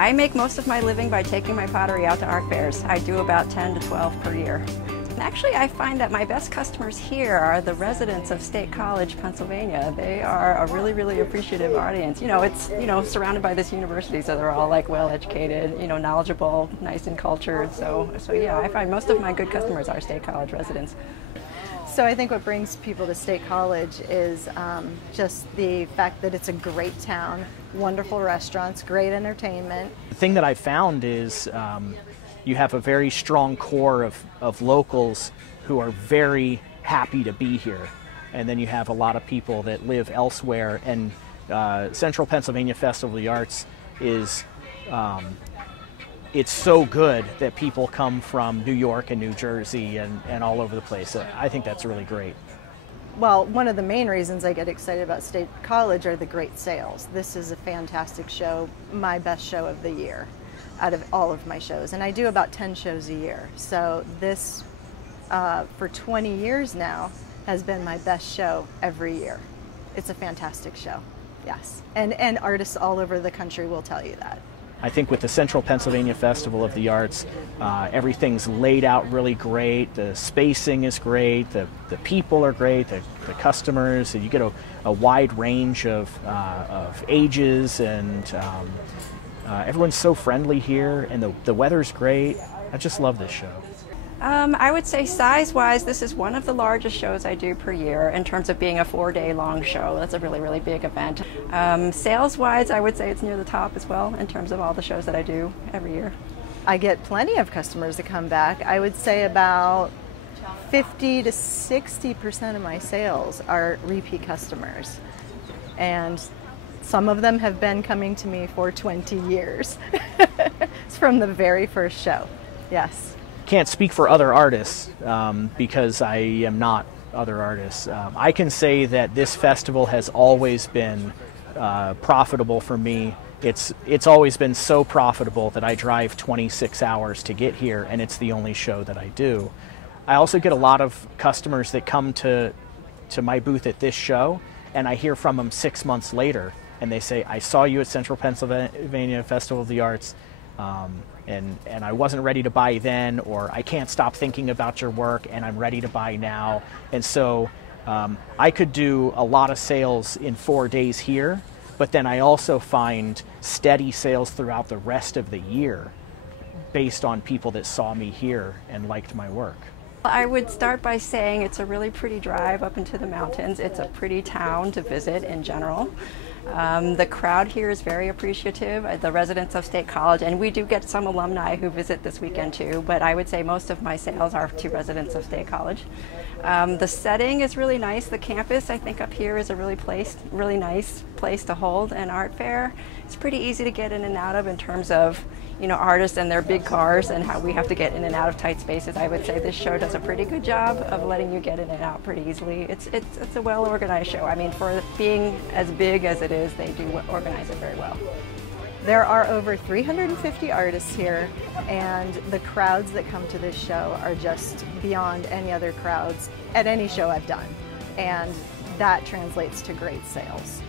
I make most of my living by taking my pottery out to art fairs. I do about 10 to 12 per year. And actually, I find that my best customers here are the residents of State College, Pennsylvania. They are a really, really appreciative audience. It's, surrounded by this university, so they're all like well-educated, knowledgeable, nice and cultured. So yeah, I find most of my good customers are State College residents. So I think what brings people to State College is just the fact that it's a great town, wonderful restaurants, great entertainment. The thing that I found is you have a very strong core of locals who are very happy to be here. And then you have a lot of people that live elsewhere. And Central Pennsylvania Festival of the Arts is it's so good that people come from New York and New Jersey and all over the place. I think that's really great. Well, one of the main reasons I get excited about State College are the great sales. This is a fantastic show, my best show of the year out of all of my shows. And I do about 10 shows a year. So this, for 20 years now, has been my best show every year. It's a fantastic show, yes. And artists all over the country will tell you that. I think with the Central Pennsylvania Festival of the Arts, everything's laid out really great. The spacing is great. The people are great. The customers. You get a wide range of ages, and everyone's so friendly here. And the weather's great. I just love this show. I would say size-wise, this is one of the largest shows I do per year in terms of being a 4-day long show. That's a really, really big event. Sales-wise, I would say it's near the top as well in terms of all the shows that I do every year. I get plenty of customers to come back. I would say about 50 to 60% of my sales are repeat customers. And some of them have been coming to me for 20 years. It's from the very first show, yes. Can't speak for other artists because I am not other artists. I can say that this festival has always been profitable for me. It's always been so profitable that I drive 26 hours to get here, and it's the only show that I do. I also get a lot of customers that come to my booth at this show, and I hear from them 6 months later, and they say, I saw you at Central Pennsylvania Festival of the Arts, and I wasn't ready to buy then, or I can't stop thinking about your work and I'm ready to buy now. And so I could do a lot of sales in 4 days here, but then I also find steady sales throughout the rest of the year based on people that saw me here and liked my work. I would start by saying it's a really pretty drive up into the mountains. It's a pretty town to visit in general. The crowd here is very appreciative, the residents of State College, and we do get some alumni who visit this weekend too, but I would say most of my sales are to residents of State College. The setting is really nice. The campus, I think, up here is a really nice place to hold an art fair. It's pretty easy to get in and out of in terms of artists and their big cars and how we have to get in and out of tight spaces. I would say this show does a pretty good job of letting you get in and out pretty easily. It's a well-organized show. I mean, for being as big as it is, they do organize it very well. There are over 350 artists here, and the crowds that come to this show are just beyond any other crowds at any show I've done, and that translates to great sales.